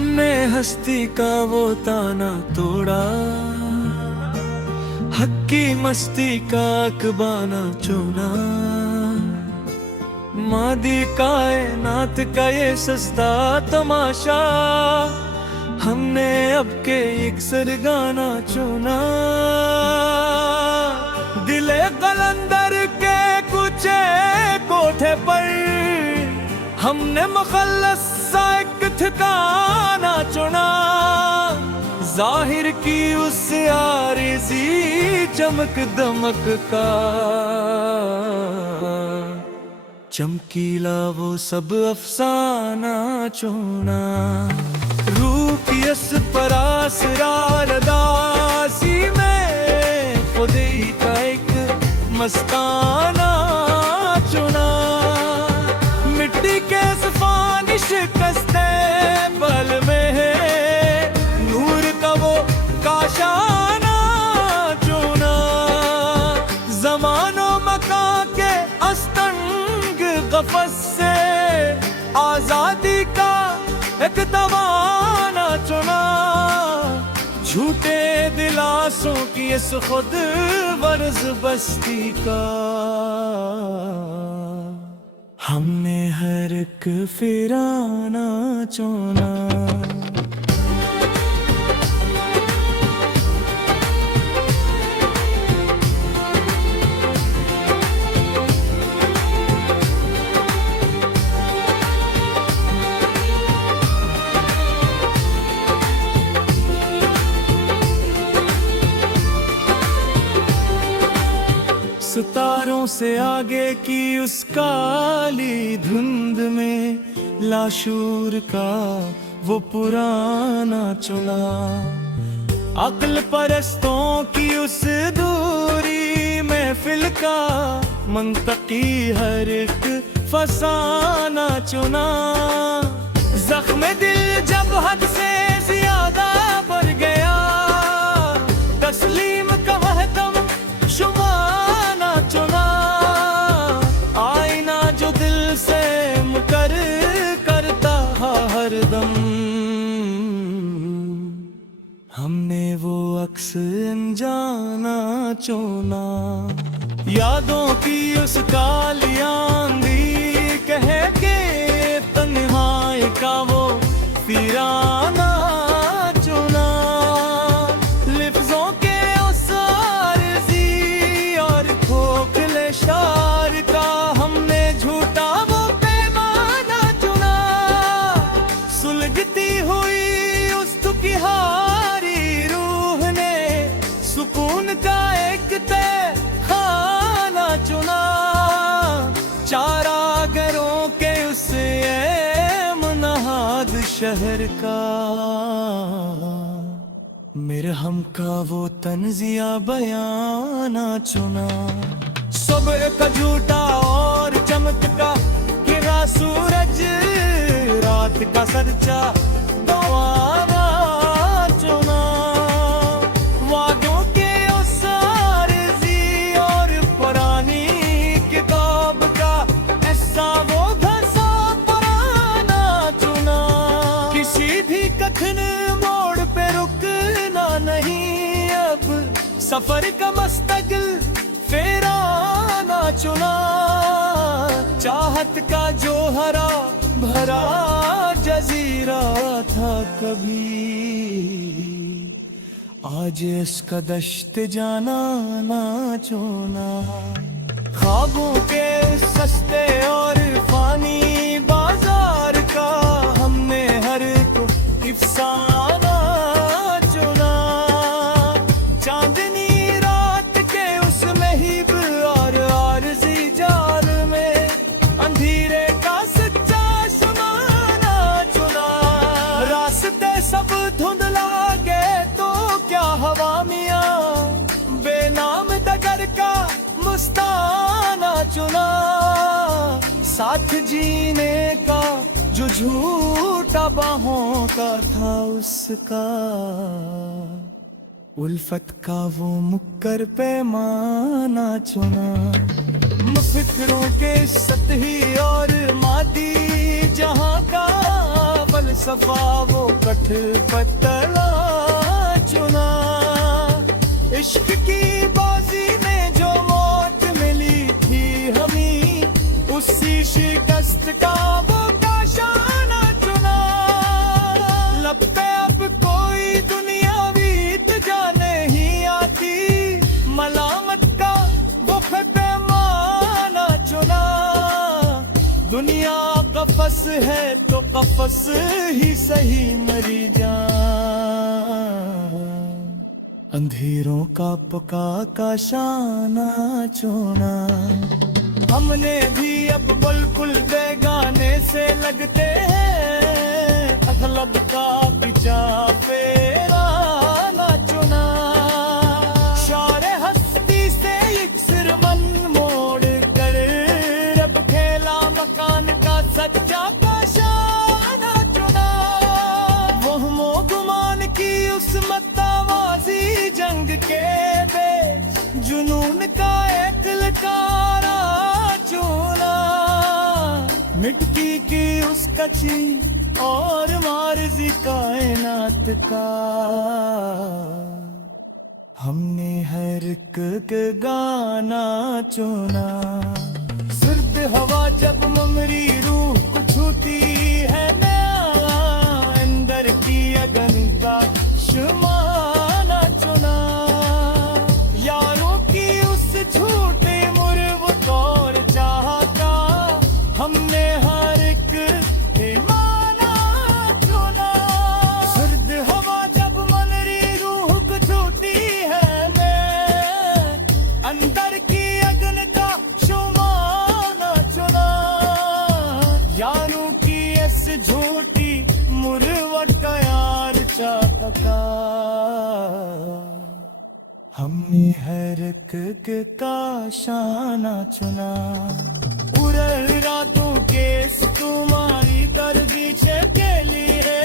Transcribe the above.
हमने हस्ती का वो ताना तोड़ा, हक की मस्ती का अकबाना चुना। मादी कायनात का ये सस्ता तमाशा, हमने अब के एक सरगाना चुना। दिले कलंदर के कुचे कोठे पर हमने मुखल्लस सा एक ठिकाना चुना। जाहिर की उस आरिज़ी चमक दमक का, चमकीला वो सब अफसाना चुना। रूह की पर आसरार दासी में खुदी का एक मस्ताना चुना। मिट्टी के सफानी शिकस्ते पल में है नूर का वो काशाना चुना। ज़मानो मका के अस्तंग क़फ़स से आज़ादी का एक दवाना चुना। झूठे दिलासों की इस खुद वर्ज़ बस्ती का, हमने हर एक फिराना चुना। सितारों से आगे की उस काली धुंध में लाशूर का वो पुराना चुना। अक्ल परस्तों की उस दूरी महफिल का मंतकी हर एक फसाना चुना। जख्म दिल जब हद से ज्यादा बढ़ गया, तस्लीम का महतम शुमाना चुना। आईना जो दिल से मुकर करता हरदम, हमने वो अक्स अनजाना चुना। यादों की उस काली आंधी कह के तन्हाई का वो फिराना चुना। लिफ्ज़ों के उस आरिज़ी और खोखले शार का हमने झूठा वो पैमाना चुना। सुलगती हुई उस दुखिहारी रूह ने सुकून का एक तय खाना चुना। चारागरों के उस मुनहाद शहर का, मिरहम का वो तंजिया बयाना चुना। सुबह का झूठा और चमक का गिरा सूरज, रात का सरचा गंवाना चुना। वादों के उस आरिज़ी और पुरानी किताब का ऐसा वो घसा पुराना चुना। किसी भी कठिन मोड़ पे रुकना नहीं, अब सफर का मस्तकिल फेराना चुना। चाहत का जो हरा भरा जजीरा था कभी, आज इसका दश्त जाना ना चुना। ख्वाबों के सस्ते और फानी बाजार का हमने हर को अफसाना चुना। चांदनी रात के उस महीब और आरज़ी जाल में अंधेरे का सच्चा समाना चुना। रास्ते सब धुंधला गए तो क्या हवा मियां, बेनाम दगर का मुस्ताना चुना। साथ जीने का जो झूठा बाहों का था उसका, उल्फत का वो मुक्कर पैमाना चुना। फिक्रों के सतही और मादी जहां का सफा वो कठ पतला चुना। इश्क की बाजी में जो मौत मिली थी हमें, उसी शिकस्त का वो काशाना चुना। लब पे अब कोई दुनियावी इत्जा नहीं आती, मलामत का वो पैमाना चुना। दुनिया कफस है तो कफस ही सही मरी जान। अंधेरों का पका काशाना चुना। हमने भी अब बिल्कुल बेगाने से लगते हैं, अगलब का पिछा फेरा ना चुना। शारे हस्ती से इक्सिर मन मोड़ कर अब खेला मकान का सच्चा काशाना चुना। वहमो गुमान की उस मत्तावाजी जंग के बेच, जुनून का एक लकारा चुना। मिट्टी की उस कच्ची और मार्जी कायनात का, हमने हर एक गाना चुना। सर्द हवा जब ममरी रूह को छूती है नया, अंदर की अगन का शुमाना चुना। यारों की उस झूठे मुर्वत और चाहता, हमने हर एक ईमाना चुना। सर्द हवा जब ममरी रूह को छूती है मैं, अंदर की अगन का शुमाना चुना। यारों की इस झूठी मुर्वत का यार चाहता, हमने हर एक काशाना चुना। उरल रातों के तुम्हारी दर्दी के लिए